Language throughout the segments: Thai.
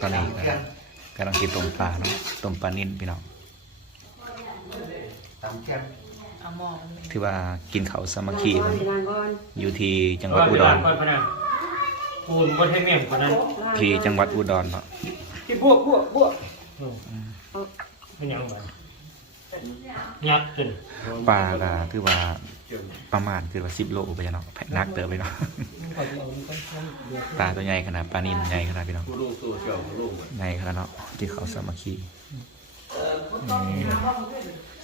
ตอนนี้กำลังกินต้มปลาเนาะต้มปลานิ่นพี่น้องถือว่ากินเขาสามัคคีอยู่ที่จังหวัดอุดรปูนบนให้เมี่ยงคนนั้นที่จังหวัดอุดรเนาะที่บวกเป็นยังไงยักษ์ขึ้นปลาก็คือว่าประมาณคือว่า10 โลไปเนาะนักเติบไปเนาะปลาตัวใหญ่ขนาดปลานิ่นใหญ่ขนาดพี่น้องใหญ่ขนาดเนาะที่เขาสามัคคี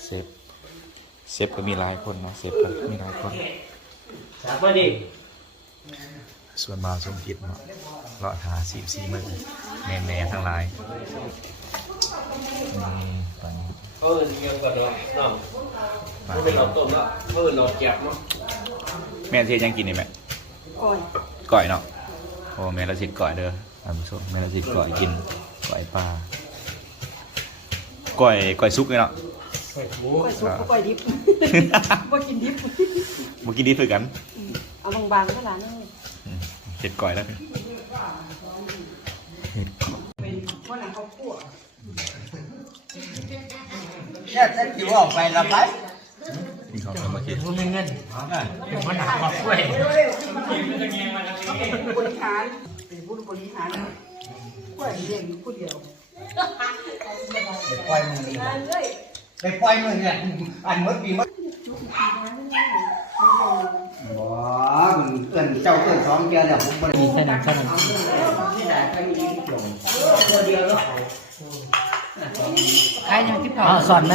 เซฟก็มีหลายคนเนาะเซฟก็มีหลายคนส่วนมาสมจิตเนาะเลาะทา44 มื้อแน่ๆทั้งหลายตอนนี้ยังก่อนเนาะเราต้มแล้วเราแจกเนาะแม่เทียยังกินนี่แม่ก่อยเนาะโอ้แม่ละสิก่อยเด้อท่านผู้ชมแม่ละสิก่อยกินก่อยปลาก่อยซุกเลยเนาะก่อยซุกก่อยดิบบ่กินดิบบ่กินดิบคือกันเอาบางๆเท่านั้นเห็ดก่อยแล้วเห็ดก่อยว่าหนังเขาคั่วแค่จะจิ๋วออกไปละไปนี่เขาเอามาคิดมันไม่เงินเป็นว่าหนักกว่าด้วยบริหารเป็นผู้บริหารกล้วยเลี้ยงผู้เดียวไปปล่อยมือนี่ไปปล่อยมือเนี่ยอันเมื่อปีมั้งบ่มันเอื้อนเจ้าเอื้อน2 เดือนแล้วผมบ่ได้มีแค่นั้นที่ไหนเคยมีที่จงตัวเดียวแล้วใครยังที่เผาสอนไหม